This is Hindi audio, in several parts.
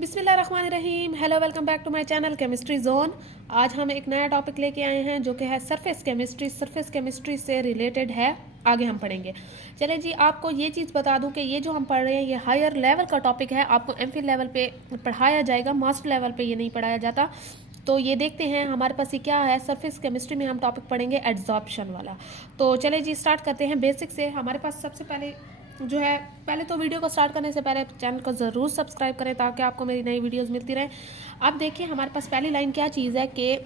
बिस्मिल्लाहिर्रहमानिर्रहीम। Hello, welcome back to my channel chemistry zone. आज हम एक नया टॉपिक लेके आए हैं जो कि है सरफेस केमिस्ट्री। सरफेस केमिस्ट्री से रिलेटेड है, आगे हम पढ़ेंगे। चले जी, आपको ये चीज़ बता दूं कि ये जो हम पढ़ रहे हैं ये हायर लेवल का टॉपिक है। आपको एमफिल लेवल पे पढ़ाया जाएगा, मास्टर लेवल पे ये नहीं पढ़ाया जाता। तो ये देखते हैं हमारे पास ये क्या है। सरफेस केमिस्ट्री में हम टॉपिक पढ़ेंगे एड्जॉर्प्शन वाला। तो चले जी, स्टार्ट करते हैं बेसिक से। हमारे पास सबसे पहले जो है, पहले तो वीडियो को स्टार्ट करने से पहले चैनल को ज़रूर सब्सक्राइब करें ताकि आपको मेरी नई वीडियोस मिलती रहें। अब देखिए हमारे पास पहली लाइन क्या चीज़ है कि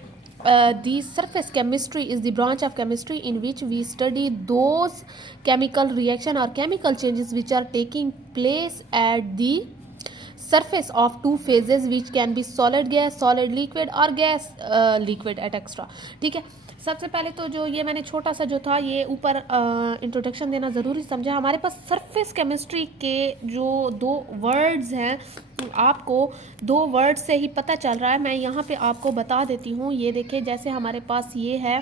the surface chemistry is the branch of chemistry in which we study those chemical reaction और chemical changes which are taking place at the surface of two phases which can be solid gas, solid liquid और gas liquid et extra। ठीक है, सबसे पहले तो जो ये मैंने छोटा सा जो था ये ऊपर इंट्रोडक्शन देना ज़रूरी समझा। हमारे पास सरफेस केमिस्ट्री के जो दो वर्ड्स हैं, आपको दो वर्ड से ही पता चल रहा है। मैं यहाँ पे आपको बता देती हूँ। ये देखिए, जैसे हमारे पास ये है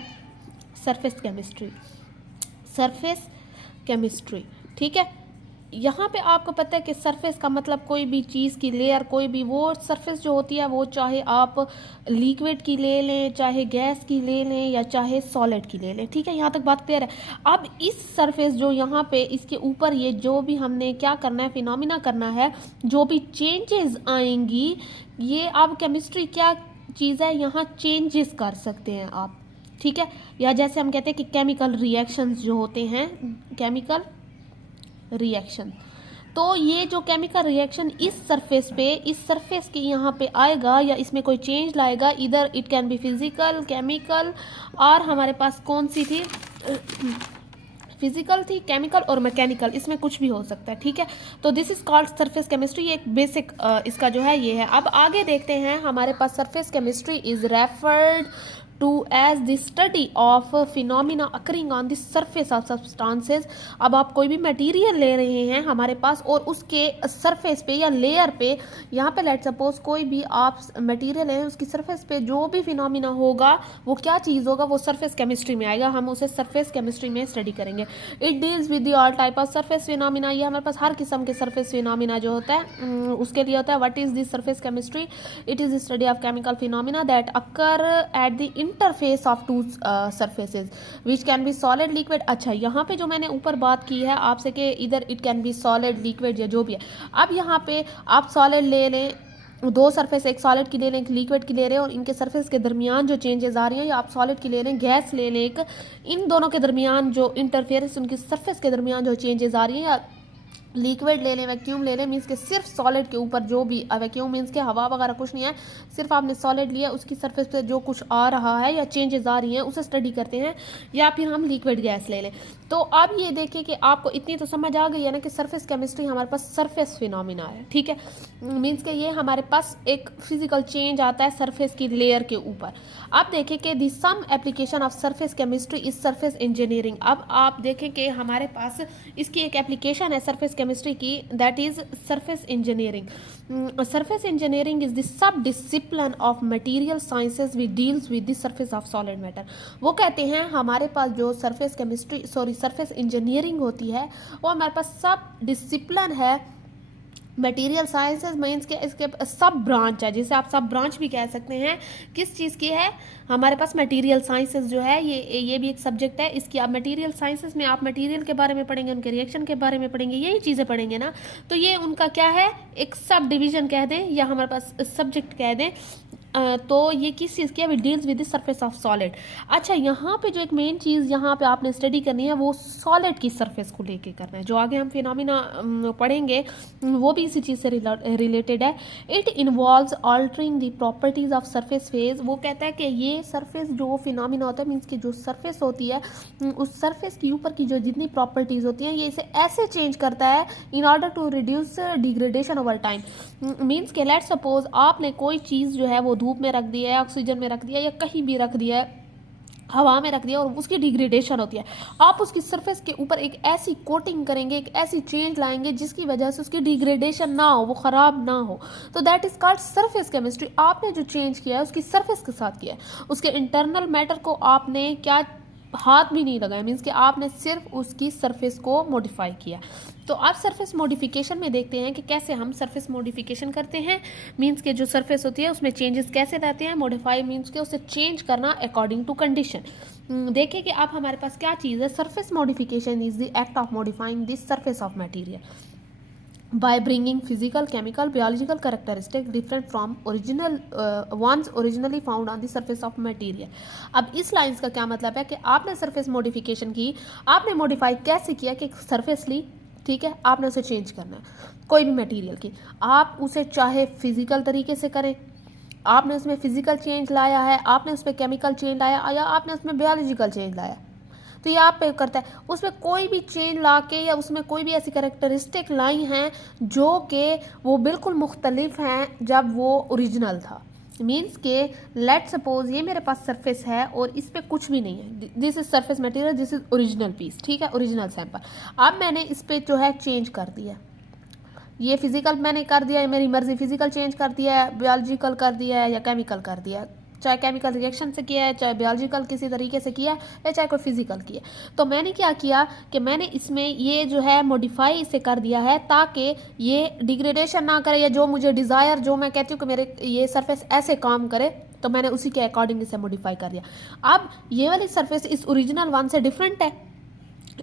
सरफेस केमिस्ट्री, सरफेस केमिस्ट्री, ठीक है। यहाँ पे आपको पता है कि सरफेस का मतलब कोई भी चीज़ की लेयर, कोई भी वो सरफेस जो होती है वो चाहे आप लिक्विड की ले लें, चाहे गैस की ले लें या चाहे सॉलिड की ले लें। ठीक है, यहाँ तक बात क्लियर है। अब इस सरफेस जो यहाँ पे इसके ऊपर ये जो भी हमने क्या करना है, फिनोमिना करना है, जो भी चेंजेस आएंगी, ये अब केमिस्ट्री क्या चीज़ है, यहाँ चेंजेस कर सकते हैं आप। ठीक है, या जैसे हम कहते हैं कि केमिकल रिएक्शंस जो होते हैं, केमिकल रिएक्शन, तो ये जो केमिकल रिएक्शन इस सरफेस पे, इस सरफेस के यहाँ पे आएगा या इसमें कोई चेंज लाएगा, इधर it can be physical, chemical, और हमारे पास कौन सी थी, फिजिकल थी, केमिकल और मैकेनिकल, इसमें कुछ भी हो सकता है। ठीक है, तो this is called surface chemistry. ये एक बेसिक इसका जो है ये है। अब आगे देखते हैं, हमारे पास surface chemistry is referred to as the study of phenomena occurring on the surface of substances। अब आप कोई भी मटेरियल ले रहे हैं हमारे पास और उसके सरफेस पे या लेयर पे, यहाँ पे लेट सपोज कोई भी आप मटेरियल है, उसकी सरफेस पे जो भी फिनोमिना होगा वो क्या चीज़ होगा, वो सरफेस केमिस्ट्री में आएगा। हम उसे सरफेस केमिस्ट्री में स्टडी करेंगे। It deals with the all type of surface phenomena. ये हमारे पास हर किस्म के सरफेस फिनोमिना जो होता है उसके लिए होता है। What is the surface chemistry? It is the study of chemical phenomena that occur at the interface of to surfaces which can be solid, liquid. अच्छा, यहाँ पे जो मैंने ऊपर बात की है आपसे कि इधर it can be solid, liquid या जो भी है। अब यहाँ पे आप सॉलिड ले लें, दो सरफेस, एक सॉलिड की ले लें, एक लिक्विड की ले रहे हैं, और इनके सरफेस के दरमियान जो चेंजेस आ रही हैं, या आप सॉलिड की ले लें, गैस ले लें एक, इन दोनों के दरमियान जो इंटरफेरेंस, उनकी सरफेस के दरमियान जो चेंजेस आ रही हैं, या लिक्विड ले लें, वैक्यूम ले लें, मीन्स के सिर्फ सॉलिड के ऊपर जो भी, वैक्यूम मीन्स के हवा वगैरह कुछ नहीं है, सिर्फ आपने सॉलिड लिया, उसकी सरफेस पे जो कुछ आ रहा है या चेंजेस आ रही हैं उसे स्टडी करते हैं। या फिर हम लिक्विड गैस ले लें। तो अब ये देखिए कि आपको इतनी तो समझ आ गई है ना कि सरफेस केमिस्ट्री हमारे पास सरफेस फिनोमिना है। ठीक है, मीन्स के ये हमारे पास एक फिजिकल चेंज आता है सरफेस की लेयर के ऊपर। अब देखें कि the some application of surface chemistry is surface engineering. अब आप देखें कि हमारे पास इसकी एक एप्लीकेशन है सरफेस केमिस्ट्री की, that is surface engineering. Surface engineering is the sub discipline of material sciences we deals with the surface of solid matter. वो कहते हैं हमारे पास जो surface chemistry, sorry surface engineering होती है, वो हमारे पास सब डिसिप्लिन है मटेरियल साइंसेज, मीन्स के इसके सब ब्रांच है, जिसे आप सब ब्रांच भी कह सकते हैं। किस चीज़ की है? हमारे पास मटेरियल साइंसेज जो है ये भी एक सब्जेक्ट है इसकी। आप मटेरियल साइंसेज में आप मटेरियल के बारे में पढ़ेंगे, उनके रिएक्शन के बारे में पढ़ेंगे, यही चीज़ें पढ़ेंगे ना। तो ये उनका क्या है, एक सब डिवीजन कह दें या हमारे पास सब्जेक्ट कह दें। तो ये किस चीज़ की है? Deals with the surface of solid. अच्छा, यहाँ पे जो एक मेन चीज़ यहाँ पे आपने स्टडी करनी है वो सॉलिड की सरफेस को लेके करना है। जो आगे हम फिनोमिना पढ़ेंगे वो भी इसी चीज़ से रिलेटेड है। It involves altering the properties of surface phase. वो कहता है कि ये सरफेस जो फिनोमिना होता है, मीन्स की जो सरफेस होती है, उस सरफेस के ऊपर की जो जितनी प्रॉपर्टीज होती हैं, ये इसे ऐसे चेंज करता है in order to reduce degradation over time. Means के लेट सपोज आपने कोई चीज़ जो है वो धूप में रख दिया है, ऑक्सीजन में रख दिया है, या कहीं भी रख दिया है, हवा में रख दिया, और उसकी डिग्रेडेशन होती है। आप उसकी सरफेस के ऊपर एक ऐसी कोटिंग करेंगे, एक ऐसी चेंज लाएंगे जिसकी वजह से उसकी डिग्रेडेशन ना हो, वो ख़राब ना हो। तो that is called surface chemistry. आपने जो चेंज किया है उसकी सरफेस के साथ किया है, उसके इंटरनल मैटर को आपने क्या हाथ भी नहीं लगाया, मीन्स कि आपने सिर्फ उसकी सरफेस को मॉडिफाई किया। तो आप सरफेस मॉडिफिकेशन में देखते हैं कि कैसे हम सरफेस मॉडिफिकेशन करते हैं, मीन्स के जो सरफेस होती है उसमें चेंजेस कैसे रहते हैं। मॉडिफाई मीन्स के उसे चेंज करना अकॉर्डिंग टू कंडीशन। देखिए कि आप हमारे पास क्या चीज़ है, surface modification is the act of modifying this surface of material by bringing physical, chemical, biological characteristics different from original ones originally found on the surface of material। अब इस लाइंस का क्या मतलब है कि आपने सरफेस मॉडिफिकेशन की, आपने मॉडिफाई कैसे किया कि सरफेस ली, ठीक है, आपने उसे चेंज करना है कोई भी मटेरियल की, आप उसे चाहे फिजिकल तरीके से करें, आपने उसमें फिजिकल चेंज लाया है, आपने उसमें केमिकल चेंज लाया, या आपने उसमें बायोलॉजिकल चेंज लाया, तो ये आप पे करता है। उसमें कोई भी चेंज ला के या उसमें कोई भी ऐसी कैरेक्टरिस्टिक लाई हैं जो कि वो बिल्कुल मुख्तलिफ हैं जब वो ओरिजिनल था। मीन्स के लेट सपोज ये मेरे पास सरफेस है और इस पर कुछ भी नहीं है, this is surface material, this is original piece, ठीक है, ओरिजिनल सैंपल। अब मैंने इस पर जो है चेंज कर दिया, ये फिजिकल मैंने कर दिया है, मेरी मर्जी, फिजिकल चेंज कर दिया है, बायोलॉजिकल कर दिया है या केमिकल कर दिया है, चाहे केमिकल रिएक्शन से किया है, चाहे बायोलॉजिकल किसी तरीके से किया है, या चाहे कोई फिजिकल किया। तो मैंने क्या किया कि मैंने इसमें ये जो है मॉडिफाई इसे कर दिया है ताकि ये डिग्रेडेशन ना करे, या जो मुझे डिज़ायर, जो मैं कहती हूँ कि मेरे ये सरफेस ऐसे काम करे, तो मैंने उसी के अकॉर्डिंग इसे मॉडिफाई कर दिया। अब ये वाली सरफेस इस ओरिजिनल वन से डिफरेंट है,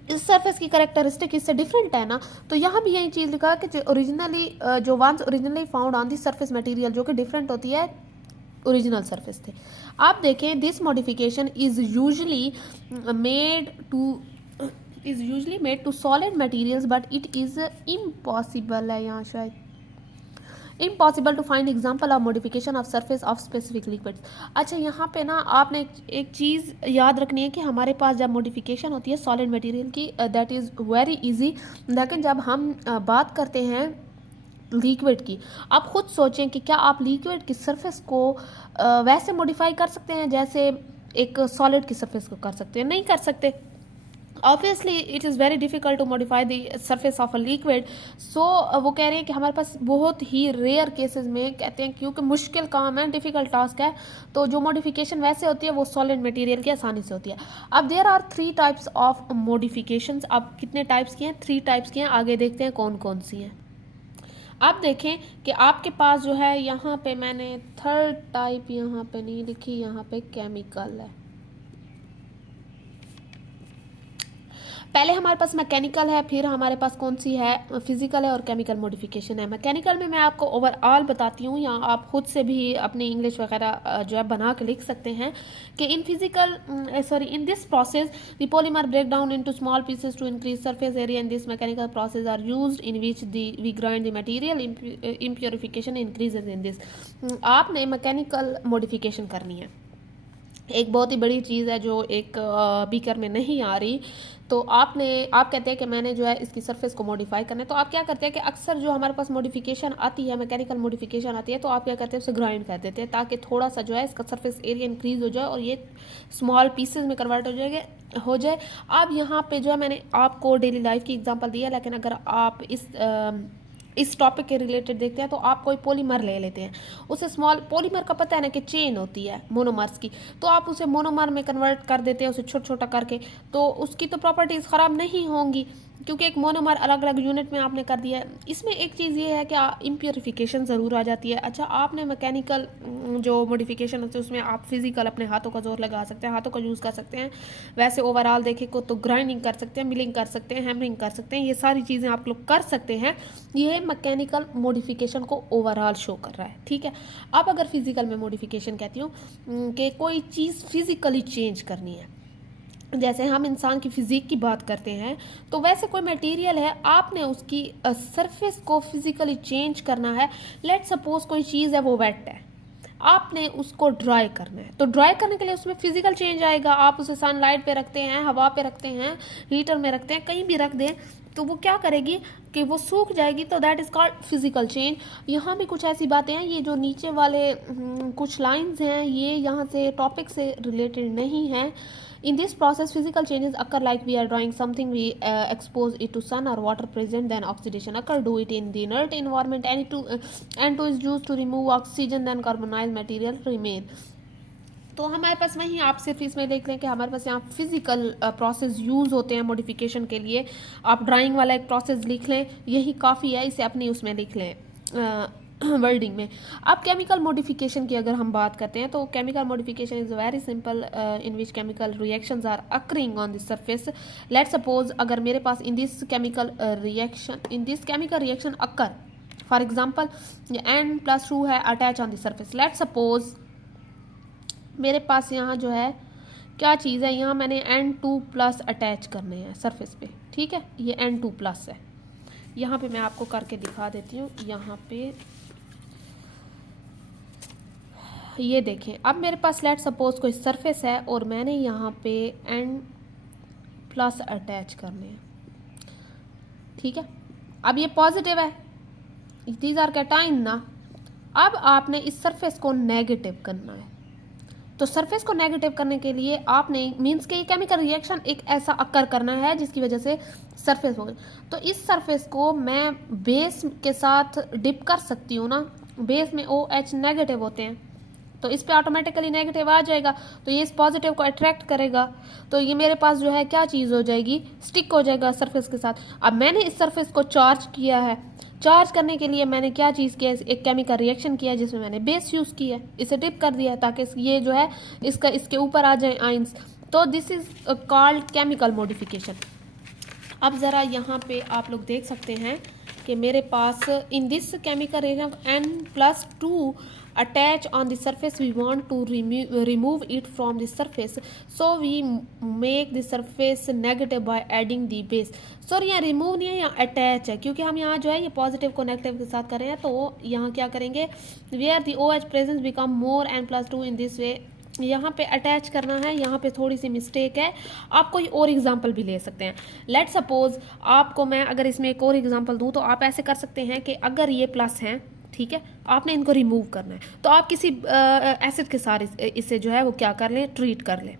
इस सरफेस की कैरेक्टरिस्टिक इससे डिफरेंट है ना, तो यहाँ भी यही चीज़ लिखा है कि ओरिजिनली जो once originally found on the surface material जो कि डिफरेंट होती है ओरिजिनल सरफेस थे। आप देखें this modification is usually made to solid materials but it is impossible है, यहाँ शायद impossible to find example of modification of surface of specific liquids. अच्छा, यहाँ पे ना आपने एक चीज़ याद रखनी है कि हमारे पास जब मॉडिफिकेशन होती है सॉलिड मटेरियल की, दैट इज़ वेरी इजी, लेकिन जब हम बात करते हैं लिक्विड की, आप खुद सोचें कि क्या आप लिक्विड की सरफेस को वैसे मॉडिफाई कर सकते हैं जैसे एक सॉलिड की सरफेस को कर सकते हैं? नहीं कर सकते। Obviously it is very difficult to modify the surface of a liquid. So वो कह रहे हैं कि हमारे पास बहुत ही रेयर केसेस में, कहते हैं क्योंकि मुश्किल काम है, डिफ़िकल्ट टास्क है, तो जो मॉडिफिकेशन वैसे होती है वो सॉलिड मटेरियल की आसानी से होती है। अब there are 3 types of modifications. अब कितने टाइप्स की हैं? 3 टाइप्स की हैं। आगे देखते हैं कौन कौन सी हैं। अब देखें कि आपके पास जो है, यहाँ पे मैंने थर्ड टाइप यहाँ पे नहीं लिखी, यहाँ पे केमिकल है। पहले हमारे पास मैकेनिकल है, फिर हमारे पास कौन सी है, फिजिकल है, और केमिकल मॉडिफिकेशन है। मैकेनिकल में मैं आपको ओवरऑल बताती हूँ, या आप खुद से भी अपनी इंग्लिश वगैरह जो है बना के लिख सकते हैं कि in this process the polymer break down into small pieces to increase surface area. In this mechanical process are used in which we grind the material, impurification increases in this. आपने मैकेनिकल मॉडिफिकेशन करनी है, एक बहुत ही बड़ी चीज़ है जो एक बीकर में नहीं आ रही। तो आप कहते हैं कि मैंने जो है इसकी सरफेस को मॉडिफाई करना है, तो आप क्या करते हैं कि अक्सर जो हमारे पास मॉडिफिकेशन आती है, मैकेनिकल मॉडिफिकेशन आती है, तो आप क्या करते हैं उसे ग्राइंड कर देते हैं ताकि थोड़ा सा जो है इसका सरफेस एरिया इंक्रीज हो जाए और ये स्मॉल पीसेज में कन्वर्ट हो जाए। अब यहाँ पे जो है मैंने आपको डेली लाइफ की एग्जांपल दी है, लेकिन अगर आप इस टॉपिक के रिलेटेड देखते हैं तो आप कोई पॉलीमर ले लेते हैं, उसे स्मॉल पॉलीमर का पता है ना कि चेन होती है मोनोमर्स की, तो आप उसे मोनोमर में कन्वर्ट कर देते हैं, उसे छोटा छोटा करके, तो उसकी तो प्रॉपर्टीज़ ख़राब नहीं होंगी क्योंकि एक मोनोमर अलग अलग यूनिट में आपने कर दिया है। इसमें एक चीज़ ये है कि इम्प्योरिफिकेशन ज़रूर आ जाती है। अच्छा, आपने मैकेनिकल जो मॉडिफिकेशन होती है उसमें आप फिजिकल अपने हाथों का जोर लगा सकते हैं, हाथों का यूज़ कर सकते हैं। वैसे ओवरऑल देखें को तो ग्राइंडिंग कर सकते हैं, मिलिंग कर सकते हैं, हैमरिंग कर सकते हैं, ये सारी चीज़ें आप लोग कर सकते हैं। ये मैकेनिकल मॉडिफिकेशन को ओवरऑल शो कर रहा है, ठीक है। अब अगर फिजिकल में मॉडिफिकेशन कहती हूँ कि कोई चीज़ फिजिकली चेंज करनी है, जैसे हम इंसान की फिजिक की बात करते हैं, तो वैसे कोई मटेरियल है, आपने उसकी सरफेस को फिजिकली चेंज करना है। लेट सपोज कोई चीज़ है वो वेट है, आपने उसको ड्राई करना है, तो ड्राई करने के लिए उसमें फिजिकल चेंज आएगा। आप उसे सनलाइट पे रखते हैं, हवा पे रखते हैं, हीटर में रखते हैं, कहीं भी रख दें तो वो क्या करेगी कि वो सूख जाएगी, तो that is called physical change. यहाँ भी कुछ ऐसी बातें हैं, ये जो नीचे वाले कुछ लाइंस हैं ये यहाँ से टॉपिक से रिलेटेड नहीं है। In this process, physical changes occur like we are drawing something, we expose it to sun or water present, then oxidation occur. Do it in the inert environment, N2 is used to remove oxygen, then carbonized material remain. तो हमारे पास वहीं आप सिर्फ इसमें देख लें कि हमारे पास यहाँ फिजिकल प्रोसेस यूज़ होते हैं मॉडिफिकेशन के लिए। आप ड्राइंग वाला एक प्रोसेस लिख लें, यही काफ़ी है, इसे अपनी उसमें लिख लें वर्डिंग में। अब केमिकल मॉडिफिकेशन की अगर हम बात करते हैं तो chemical modification is very simple in which chemical reactions are occurring on the surface. Let suppose अगर मेरे पास in this chemical reaction occur, for example N+2 है attach on the surface. Let suppose मेरे पास यहाँ जो है क्या चीज़ है, यहाँ मैंने N2+ अटैच करने हैं सरफेस पे, ठीक है, ये N2+ है। यहाँ पे मैं आपको करके दिखा देती हूँ। यहाँ पे ये देखें, अब मेरे पास लेट सपोज कोई सरफेस है और मैंने यहाँ पे N+ अटैच करने हैं, ठीक है। अब ये पॉजिटिव है, दीज आर कैटाइन ना। अब आपने इस सरफेस को नेगेटिव करना है, तो सरफेस को नेगेटिव करने के लिए आपने मीन्स के केमिकल रिएक्शन एक ऐसा अकर करना है जिसकी वजह से सरफेस हो गई। तो इस सरफेस को मैं बेस के साथ डिप कर सकती हूँ ना, बेस में OH नेगेटिव होते हैं, तो इस पे ऑटोमेटिकली नेगेटिव आ जाएगा, तो ये इस पॉजिटिव को अट्रैक्ट करेगा, तो ये मेरे पास जो है क्या चीज़ हो जाएगी, स्टिक हो जाएगा सरफेस के साथ। अब मैंने इस सरफेस को चार्ज किया है, चार्ज करने के लिए मैंने क्या चीज़ किया, एक केमिकल रिएक्शन किया जिसमें मैंने बेस यूज़ किया है, इसे डिप कर दिया ताकि ये जो है इसके ऊपर आ जाए आइंस। तो this is called chemical modification. अब ज़रा यहाँ पे आप लोग देख सकते हैं कि मेरे पास in this chemical reaction N+2 attach on the surface, we want to remove it from the surface, so we make the surface negative by adding the base। Sorry यहाँ रिमूव नहीं है, यहाँ अटैच है, क्योंकि हम यहाँ जो है ये पॉजिटिव को नेगेटिव के साथ कर रहे हैं। तो यहाँ क्या करेंगे, where the OH presence become more N+2 in this way, यहाँ पे अटैच करना है, यहाँ पे थोड़ी सी मिस्टेक है। आप कोई और एग्जांपल भी ले सकते हैं। लेट सपोज आपको मैं अगर इसमें एक और एग्जांपल दूँ तो आप ऐसे कर सकते हैं कि अगर ये प्लस हैं, ठीक है, आपने इनको रिमूव करना है, तो आप किसी एसिड के साथ इसे जो है वो क्या कर लें, ट्रीट कर लें।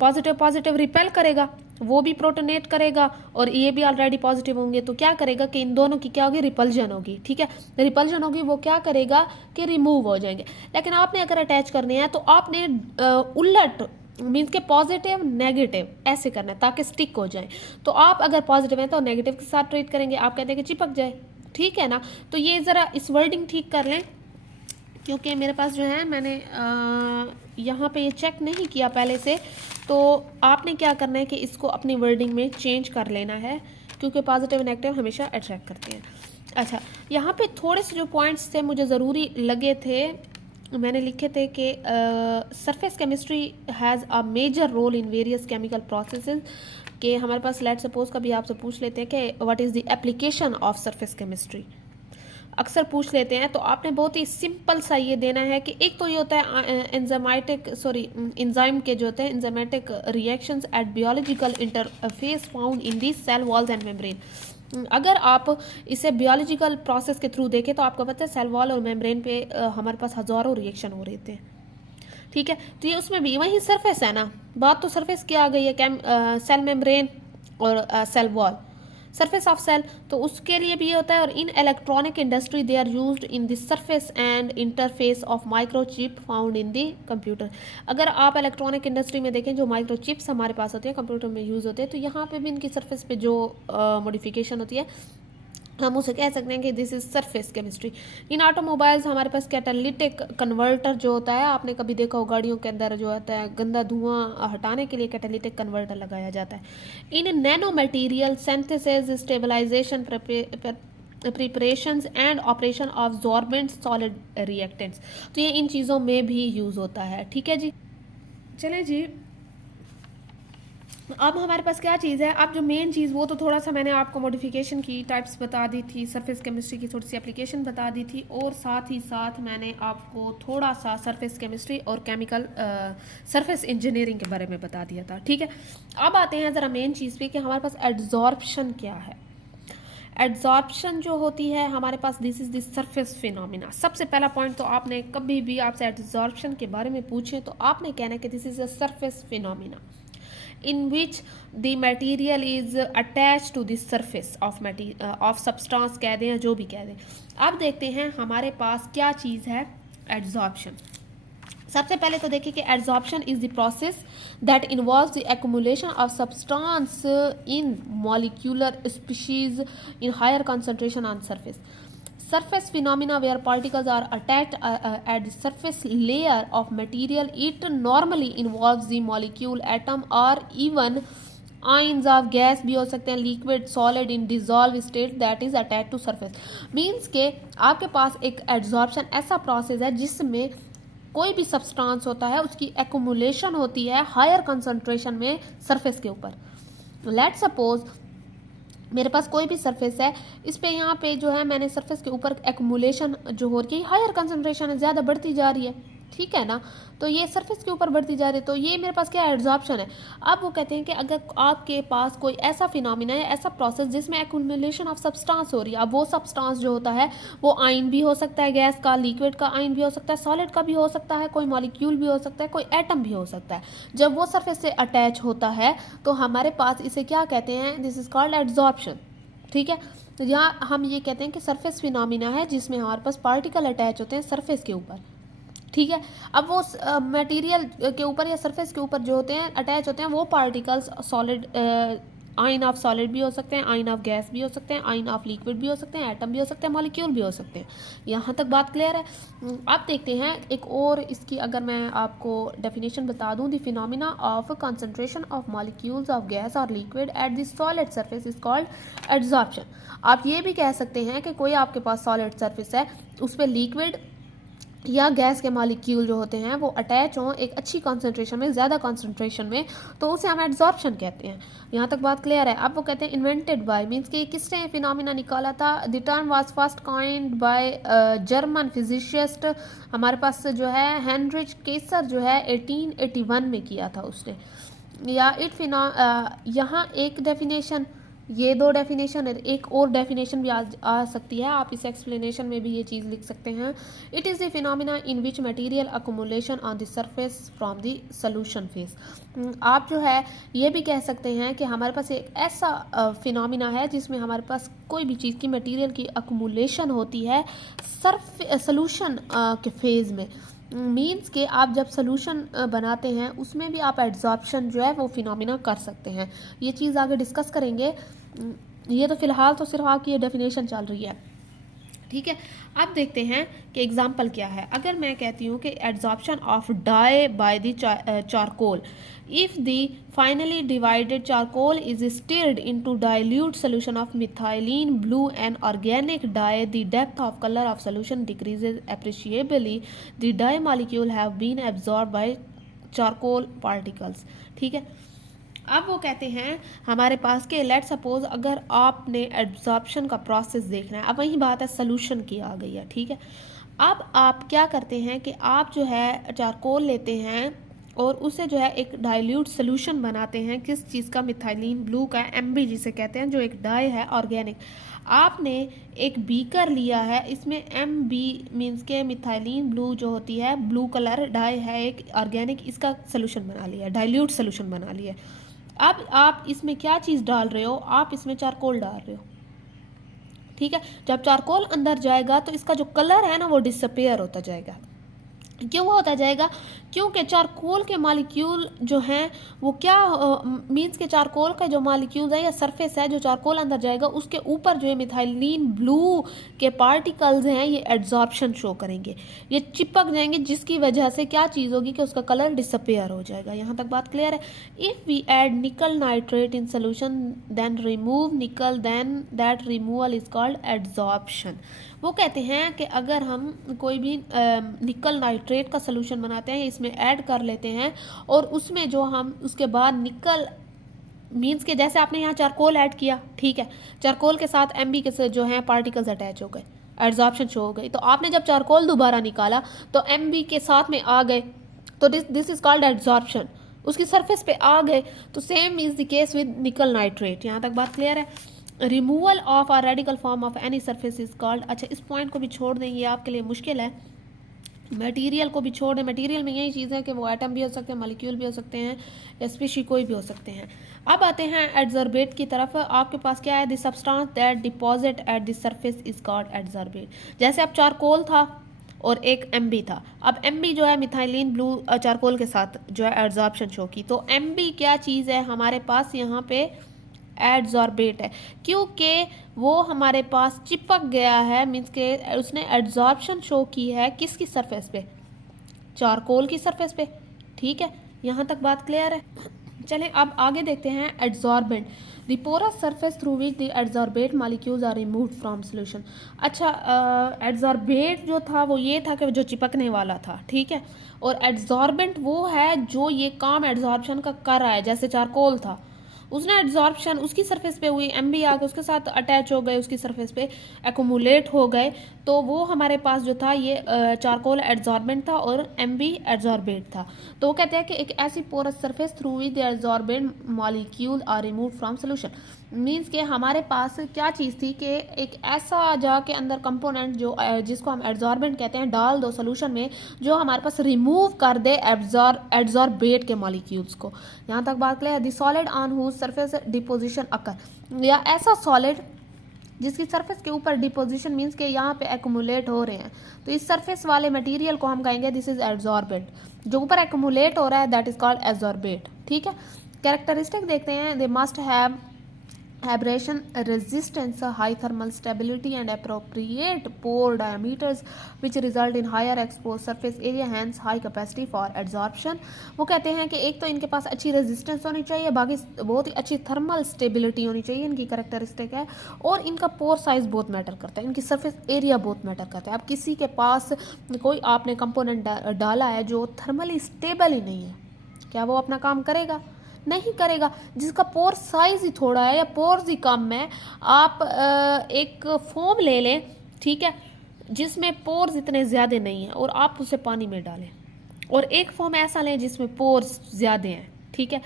पॉजिटिव पॉजिटिव रिपेल करेगा, वो भी प्रोटोनेट करेगा और ये भी ऑलरेडी पॉजिटिव होंगे, तो क्या करेगा कि इन दोनों की क्या होगी, रिपल्जन होगी, ठीक है। रिपल्जन होगी, वो क्या करेगा कि रिमूव हो जाएंगे। लेकिन आपने अगर अटैच करने हैं तो आपने उलट मीन्स के पॉजिटिव नेगेटिव ऐसे करना है ताकि स्टिक हो जाए। तो आप अगर पॉजिटिव हैं तो नेगेटिव के साथ ट्रीट करेंगे, आप कहते हैं कि चिपक जाए, ठीक है ना। तो ये ज़रा इस वर्डिंग ठीक कर लें, क्योंकि मेरे पास जो है मैंने यहाँ पे ये चेक नहीं किया पहले से, तो आपने क्या करना है कि इसको अपनी वर्डिंग में चेंज कर लेना है, क्योंकि पॉजिटिव नेगेटिव हमेशा अट्रैक्ट करते हैं। अच्छा, यहाँ पे थोड़े से जो पॉइंट्स थे मुझे ज़रूरी लगे थे, मैंने लिखे थे कि surface chemistry has a major role in various chemical processes, कि हमारे पास लेट सपोज कभी आपसे पूछ लेते हैं कि what is the application of surface chemistry, अक्सर पूछ लेते हैं। तो आपने बहुत ही सिंपल सा ये देना है कि एक तो ये होता है एंजाइम के जो होते हैं enzymatic reactions at biological interface found in the cell walls and membrane. अगर आप इसे बियोलॉजिकल प्रोसेस के थ्रू देखें तो आपको पता है सेल वॉल और मेम्ब्रेन पे हमारे पास हज़ारों रिएक्शन हो रहे थे, ठीक है। तो ये उसमें भी वही सरफेस है ना, बात तो सरफेस की आ गई है, सेल मेम्ब्रेन और cell wall, surface of cell, तो उसके लिए भी ये होता है। और in electronic industry they are used in the surface and interface of microchip found in the computer. अगर आप इलेक्ट्रॉनिक इंडस्ट्री में देखें जो माइक्रोचिप्स हमारे पास होते हैं कंप्यूटर में यूज़ होते हैं, तो यहाँ पे भी इनकी सरफेस पे जो मॉडिफिकेशन होती है हम उसे कह सकते हैं कि this is surface chemistry. In automobiles हमारे पास कैटालिटिक कन्वर्टर जो होता है, आपने कभी देखा हो गाड़ियों के अंदर जो होता है गंदा धुआं हटाने के लिए कैटालिटिक कन्वर्टर लगाया जाता है। In nano material synthesis, stabilization, preparations and operation of sorbent solid reactants, तो ये इन चीज़ों में भी यूज़ होता है, ठीक है जी। चलें जी, अब हमारे पास क्या चीज़ है, अब जो मेन चीज़ वो तो थोड़ा सा मैंने आपको मॉडिफिकेशन की टाइप्स बता दी थी, सरफेस केमिस्ट्री की थोड़ी सी एप्लीकेशन बता दी थी, और साथ ही साथ मैंने आपको थोड़ा सा सरफेस केमिस्ट्री और केमिकल सरफेस इंजीनियरिंग के बारे में बता दिया था, ठीक है। अब आते हैं ज़रा मेन चीज़ पे कि हमारे पास एड्जॉर्प्शन क्या है। एड्जॉर्प्शन जो होती है हमारे पास, this is the surface phenomena. सबसे पहला पॉइंट तो आपने कभी भी आपसे एड्जॉर्प्शन के बारे में पूछें तो आपने कहना है कि this is a surface phenomena in which the material is attached to the surface of substance कह दें या जो भी कह दें। अब देखते हैं हमारे पास क्या चीज़ है एड्जॉर्प्शन। सबसे पहले तो देखिए कि adsorption is the process that involves the accumulation of substance in molecular species in higher concentration on surface. Surface phenomena where particles are attached at the surface layer of material. It normally involves the molecule, atom or even ions of gas भी हो सकते हैं, liquid, solid in dissolved state that is attached to surface. Means के आपके पास एक adsorption ऐसा process है जिसमें कोई भी सब्सटेंस होता है उसकी एक्यूमुलेशन होती है हायर कंसंट्रेशन में सरफेस के ऊपर. लेट सपोज मेरे पास कोई भी सरफेस है, इस पे यहाँ पे जो है मैंने सरफेस के ऊपर एक्यूमुलेशन जो हो रही है हायर कंसंट्रेशन है, ज़्यादा बढ़ती जा रही है, ठीक है ना. तो ये सरफेस के ऊपर बढ़ती जा रही है, तो ये मेरे पास क्या है, एड्जॉर्प्शन है. अब वो कहते हैं कि अगर आपके पास कोई ऐसा फिनोमिना है, ऐसा प्रोसेस जिसमें एक्यूमुलेशन ऑफ सब्सटेंस हो रही है. अब वो सब्सटेंस जो होता है वो आयन भी हो सकता है, गैस का, लिक्विड का आयन भी हो सकता है, सॉलिड का भी हो सकता है, कोई मॉलिक्यूल भी हो सकता है, कोई एटम भी हो सकता है. जब वो सरफेस से अटैच होता है तो हमारे पास इसे क्या कहते हैं, दिस इज कॉल्ड एड्जॉर्प्शन. ठीक है, तो यहाँ हम ये कहते हैं कि सरफेस फिनोमिना है जिसमें हमारे पास पार्टिकल अटैच होते हैं सरफेस के ऊपर. ठीक है, अब वो मटेरियल के ऊपर या सरफेस के ऊपर जो होते हैं अटैच होते हैं वो particles solid, ion of solid भी हो सकते हैं, आयन ऑफ गैस भी हो सकते हैं, आयन ऑफ लिक्विड भी हो सकते हैं, एटम भी हो सकते हैं, मॉलिक्यूल भी हो सकते हैं. यहाँ तक बात क्लियर है. अब देखते हैं एक और इसकी, अगर मैं आपको डेफिनेशन बता दूँ, the phenomena of concentration of molecules of gas और liquid at the solid surface is called adsorption. आप ये भी कह सकते हैं कि कोई आपके पास सॉलिड सरफेस है, उस पर लिक्विड या गैस के मॉलिक्यूल जो होते हैं वो अटैच हों एक अच्छी कॉन्सेंट्रेशन में, ज़्यादा कॉन्सेंट्रेशन में, तो उसे हम एड्जॉर्प्शन कहते हैं. यहाँ तक बात क्लियर है. अब वो कहते हैं इन्वेंटेड बाय, मीन्स कि किसने फिनोमिना निकाला था. The term was first coined by German physicist, हमारे पास जो है हेनरिच केसर जो है 1881 में किया था उसने. या यहाँ एक डेफिनेशन, ये दो डेफिनेशन है, एक और डेफिनेशन भी आ सकती है, आप इस एक्सप्लेनेशन में भी ये चीज़ लिख सकते हैं. It is the phenomena in which material accumulation on the surface from the solution phase. आप जो है ये भी कह सकते हैं कि हमारे पास एक ऐसा फिनोमिना है जिसमें हमारे पास कोई भी चीज़ की मटेरियल की अकोमुलेशन होती है सोल्यूशन के फेज़ में. मीन्स के आप जब सोल्यूशन बनाते हैं उसमें भी आप एड्जॉर्प्शन जो है वो फिनोमिना कर सकते हैं. ये चीज़ आगे डिस्कस करेंगे. ये तो फ़िलहाल तो सिर्फ आपकी ये डेफिनेशन चल रही है, ठीक है. अब देखते हैं कि एग्जांपल क्या है. अगर मैं कहती हूँ कि adsorption of dye by the charcoal, if the finely divided charcoal is stirred into dilute solution of methylene blue and organic dye, the depth of colour of solution decreases appreciably, the dye molecule have been absorb by charcoal particles. ठीक है, अब वो कहते हैं हमारे पास के लेट सपोज अगर आपने एब्जॉर्प्शन का प्रोसेस देखना है, अब वही बात है सोल्यूशन की आ गई है. ठीक है, अब आप क्या करते हैं कि आप जो है चारकोल लेते हैं और उसे जो है एक डाइल्यूट सोल्यूशन बनाते हैं. किस चीज़ का, मिथाइलिन ब्लू का, एमबी जिसे कहते हैं, जो एक डाई है ऑर्गेनिक. आपने एक बीकर लिया है, इसमें एमबी मीन्स के मिथाइलिन ब्लू जो होती है, ब्लू कलर डाई है एक ऑर्गेनिक, इसका सोल्यूशन बना लिया, डाइल्यूट सोल्यूशन बना लिया. अब आप इसमें क्या चीज़ डाल रहे हो, आप इसमें चारकोल डाल रहे हो. ठीक है, जब चारकोल अंदर जाएगा तो इसका जो कलर है ना वो डिसअपेयर होता जाएगा. क्यों होता जाएगा, क्योंकि चारकोल के मॉलिक्यूल जो हैं वो क्या मीन्स के चारकोल का जो मॉलिक्यूल है या सरफेस है जो चारकोल अंदर जाएगा उसके ऊपर जो है मिथाइलिन ब्लू के पार्टिकल्स हैं ये एड्जॉर्प्शन शो करेंगे, ये चिपक जाएंगे, जिसकी वजह से क्या चीज़ होगी कि उसका कलर डिसअपेयर हो जाएगा. यहाँ तक बात क्लियर है. If we add nickel nitrate in solution then remove nickel, then that removal is called adsorption. वो कहते हैं कि अगर हम कोई भी निकल नाइट्रेट का सोल्यूशन बनाते हैं, इसमें ऐड कर लेते हैं और उसमें जो हम उसके बाद निकल मीन्स के जैसे आपने यहाँ चारकोल ऐड किया, ठीक है, चारकोल के साथ एमबी के जो हैं पार्टिकल्स अटैच हो गए, एड्जॉर्प्शन शो हो गई. तो आपने जब चारकोल दोबारा निकाला तो एमबी के साथ में आ गए, तो दिस इज कॉल्ड एड्जॉर्प्शन, उसकी सरफेस पे आ गए. तो same is the case with निकल नाइट्रेट. यहाँ तक बात क्लियर है. Removal of a radical form of any surface is called, अच्छा इस पॉइंट को भी छोड़ दें, ये आपके लिए मुश्किल है. मटेरियल को भी छोड़ दें, मटेरियल में यही चीज़ है कि वो एटम भी हो सकते हैं, मॉलिक्यूल भी हो सकते हैं, या स्पीशी कोई भी हो सकते हैं. अब आते हैं एड्जॉर्बेट की तरफ. आपके पास क्या है, the substance that deposit at the surface is called adsorbate. जैसे अब चारकोल था, और एक Mb था। अब Mb जो है मिथाइलिन ब्लू चारकोल के साथ जो है एड्जॉर्प्शन शो की। तो Mb क्या चीज़ है हमारे पास यहाँ पे, एड्जॉर्बेट है, क्योंकि वो हमारे पास चिपक गया है, मीन्स के उसने एड्जॉर्प्शन शो की है किसकी सरफेस पे, चारकोल की सरफेस पे। ठीक है, यहाँ तक बात क्लियर है। चलें अब आगे देखते हैं adsorbent, the porous surface through which the adsorbate molecules are removed from solution. अच्छा, एड्जॉर्बेट जो था वो ये था कि जो चिपकने वाला था, ठीक है, और एड्जॉर्बेंट वो है जो ये काम एड्जॉर्प्शन का कर रहा है। जैसे चारकोल था, उसने एड्जॉर्प्शन उसकी सरफेस पे हुई, Mb आके उसके साथ अटैच हो गए, उसकी सरफेस पे एकुमुलेट हो गए, तो वो हमारे पास जो था ये चारकोल एड्जॉर्बेंट था और Mb एड्जॉर्बेट था। तो वो कहते हैं कि एक ऐसी porous surface through which the adsorbent molecule are remove from solution. Means कि हमारे पास क्या चीज़ थी कि एक ऐसा जाके अंदर कंपोनेंट जो जिसको हम एड्जॉर्बेंट कहते हैं डाल दो सोल्यूशन में, जो हमारे पास रिमूव कर दे एड्जॉर्बेट के मॉलिक्यूल्स को। यहाँ तक बात क्लियर है। The solid on whose surface deposition occur, या ऐसा सॉलिड जिसकी सरफेस के ऊपर डिपोजिशन मीन्स के यहाँ पे एक्मुलेट हो रहे हैं, तो इस सरफेस वाले मटेरियल को हम कहेंगे दिस इज एड्जॉर्बेंट। जो ऊपर एक्मुलेट हो रहा है दैट इज कॉल्ड एड्जॉर्बेट। ठीक है, कैरेक्टरिस्टिक देखते हैं, they must have abrasion resistance, high thermal stability and appropriate pore diameters which result in higher exposed surface area, hence high capacity for absorption। वो कहते हैं कि एक तो इनके पास अच्छी रेजिस्टेंस होनी चाहिए, बाकी बहुत ही अच्छी थर्मल स्टेबिलिटी होनी चाहिए, इनकी करेक्टरिस्टिक है, और इनका पोर साइज बहुत मैटर करता है, इनकी सरफेस एरिया बहुत मैटर करता है। अब किसी के पास कोई आपने कंपोनेंट डाला है जो थर्मली स्टेबल ही नहीं है, क्या वो अपना काम करेगा? नहीं करेगा। जिसका पोर साइज ही थोड़ा है या पोर्स ही कम है, आप एक फोम ले लें, ठीक है, जिसमें पोर्स इतने ज़्यादा नहीं हैं, और आप उसे पानी में डालें, और एक फोम ऐसा लें जिसमें पोर्स ज़्यादा हैं, ठीक है,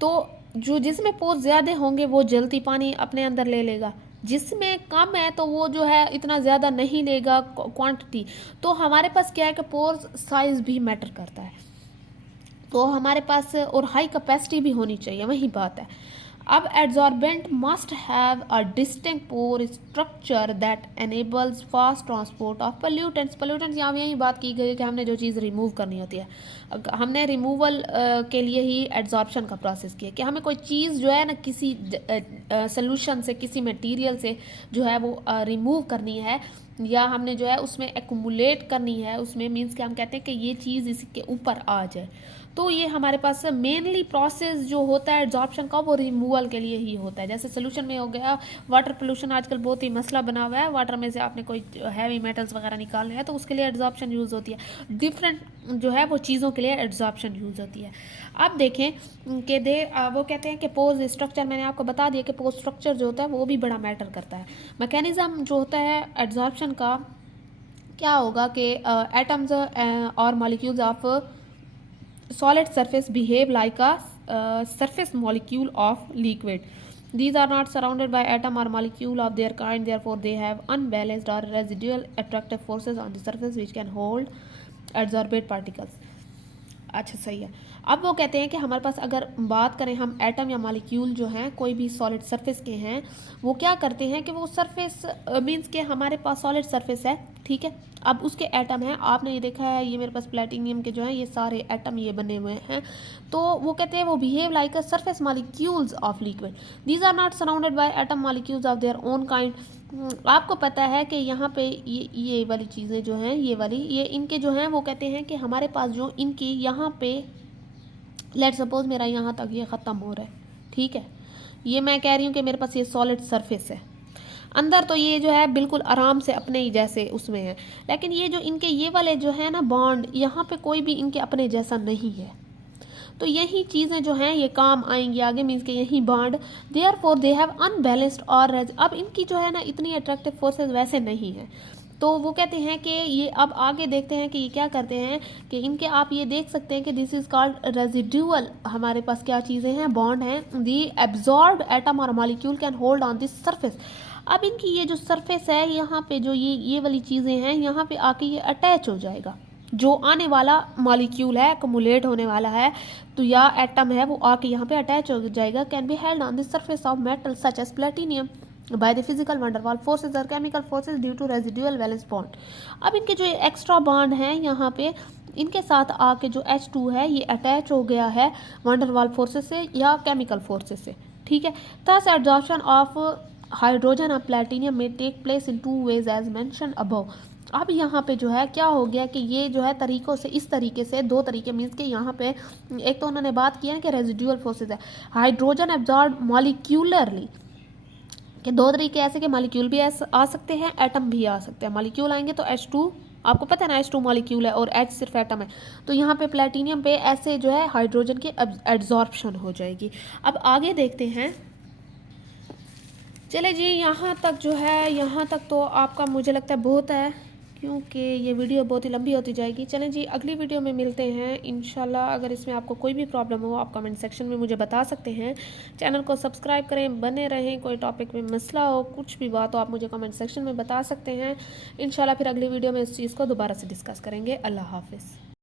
तो जो जिसमें पोर्स ज़्यादा होंगे वो जल्दी पानी अपने अंदर ले लेगा, जिसमें कम है तो वो जो है इतना ज़्यादा नहीं लेगा क्वांटिटी। तो हमारे पास क्या है कि पोर्स साइज भी मैटर करता है, तो हमारे पास और हाई कैपेसिटी भी होनी चाहिए, वही बात है। अब adsorbent must have a distinct pore structure that enables fast transport of pollutants. Pollutants यहाँ यही बात की गई है कि हमने जो चीज़ रिमूव करनी होती है, हमने रिमूवल के लिए ही एड्जॉर्प्शन का प्रोसेस किया, कि हमें कोई चीज़ जो है ना किसी सोल्यूशन से, किसी मटेरियल से जो है वो रिमूव करनी है, या हमने जो है उसमें एक्युमुलेट करनी है, उसमें मीन्स कि हम कहते हैं कि ये चीज़ इसके ऊपर आ जाए। तो ये हमारे पास मेनली प्रोसेस जो होता है एड्जॉर्प्शन का वो रिमूवल के लिए ही होता है। जैसे सोल्यूशन में हो गया वाटर पोल्यूशन, आजकल बहुत ही मसला बना हुआ है, वाटर में से आपने कोई हैवी मेटल्स वगैरह निकालने हैं तो उसके लिए एड्जॉर्प्शन यूज़ होती है। डिफरेंट जो है वो चीज़ों के लिए एड्जॉर्प्शन यूज़ होती है। अब देखें कि वो कहते हैं कि पोज स्ट्रक्चर, मैंने आपको बता दिया कि पोज स्ट्रक्चर जो होता है वो भी बड़ा मैटर करता है। मैकेनिज्म जो होता है एड्जॉर्प्शन का क्या होगा कि एटम्स और molecules of solid surface behave like a surface molecule of liquid. These are not surrounded by atom or molecule of their kind, therefore they have unbalanced or residual attractive forces on the surface which can hold adsorbate particles. अच्छा सही है। अब वो कहते हैं कि हमारे पास अगर बात करें हम एटम या मॉलिक्यूल जो हैं कोई भी सॉलिड सरफेस के हैं, वो क्या करते हैं कि वो सरफेस मींस के हमारे पास सॉलिड सरफेस है, ठीक है, अब उसके एटम हैं, आपने ये देखा है, ये मेरे पास प्लेटिनियम के जो हैं ये सारे एटम ये बने हुए हैं, तो वो कहते हैं वो behave like a surface molecules of liquid. These are not surrounded by atom molecules of their own kind. आपको पता है कि यहाँ पे ये वाली चीज़ें जो हैं ये इनके जो हैं वो कहते हैं कि हमारे पास जो इनकी यहाँ पे लेट सपोज मेरा यहाँ तक ये ख़त्म हो रहा है, ठीक है, ये मैं कह रही हूँ कि मेरे पास ये सॉलिड सरफेस है, अंदर तो ये जो है बिल्कुल आराम से अपने ही जैसे उसमें है, लेकिन ये जो इनके ये वाले जो है ना बॉन्ड, यहाँ पे कोई भी इनके अपने जैसा नहीं है, तो यही चीज़ें जो हैं ये काम आएंगी आगे, मीन्स के यही bond, therefore they have unbalanced और अब इनकी जो है ना इतनी अट्रैक्टिव फोर्सेस वैसे नहीं है। तो वो कहते हैं कि ये अब आगे देखते हैं कि ये क्या करते हैं कि इनके आप ये देख सकते हैं कि दिस इज़ कॉल्ड रेजिडुअल, हमारे पास क्या चीज़ें हैं, बॉन्ड हैं, दी एब्जॉर्ब एटम और molecule can hold on this surface. अब इनकी ये जो सरफेस है यहाँ पे जो ये वाली चीज़ें हैं यहाँ पे आके ये अटैच हो जाएगा, जो आने वाला मॉलिक्यूल है एक्युमुलेट होने वाला है तो या एटम है वो आके यहाँ पे अटैच हो जाएगा, can be held on the surface of metal such as platinum. by the physical van der Waals forces or chemical forces due to residual valence bond। अब इनके जो एक्स्ट्रा बॉन्ड हैं यहाँ पे इनके साथ आके जो H2 है ये अटैच हो गया है van der Waals फोर्सेस से या केमिकल फोर्सेस से, ठीक है। thus adsorption of hydrogen of platinum में take place in 2 ways as mentioned above। अब यहाँ पे जो है क्या हो गया कि ये जो है तरीक़ों से, इस तरीके से, 2 तरीके मीन्स कि यहाँ पे एक तो उन्होंने बात की है कि रेजिडुअल फोर्सेस है, हाइड्रोजन एब्जॉर्ब मॉलिक्यूलरली, कि 2 तरीके ऐसे कि मॉलिक्यूल भी आ सकते हैं, एटम भी आ सकते हैं। मॉलिक्यूल आएंगे तो H2, आपको पता है ना H2 मॉलिक्यूल है और H सिर्फ एटम है, तो यहाँ पे प्लेटिनियम पे ऐसे जो है हाइड्रोजन की एब्जॉर्प्शन हो जाएगी। अब आगे देखते हैं। चले जी, यहाँ तक जो है, यहाँ तक तो आपका मुझे लगता है बहुत है, क्योंकि ये वीडियो बहुत ही लंबी होती जाएगी। चलें जी, अगली वीडियो में मिलते हैं इंशाल्लाह। अगर इसमें आपको कोई भी प्रॉब्लम हो आप कमेंट सेक्शन में मुझे बता सकते हैं। चैनल को सब्सक्राइब करें, बने रहें। कोई टॉपिक में मसला हो, कुछ भी बात हो, आप मुझे कमेंट सेक्शन में बता सकते हैं। इंशाल्लाह फिर अगली वीडियो में इस चीज़ को दोबारा से डिस्कस करेंगे। अल्लाह हाफिज़।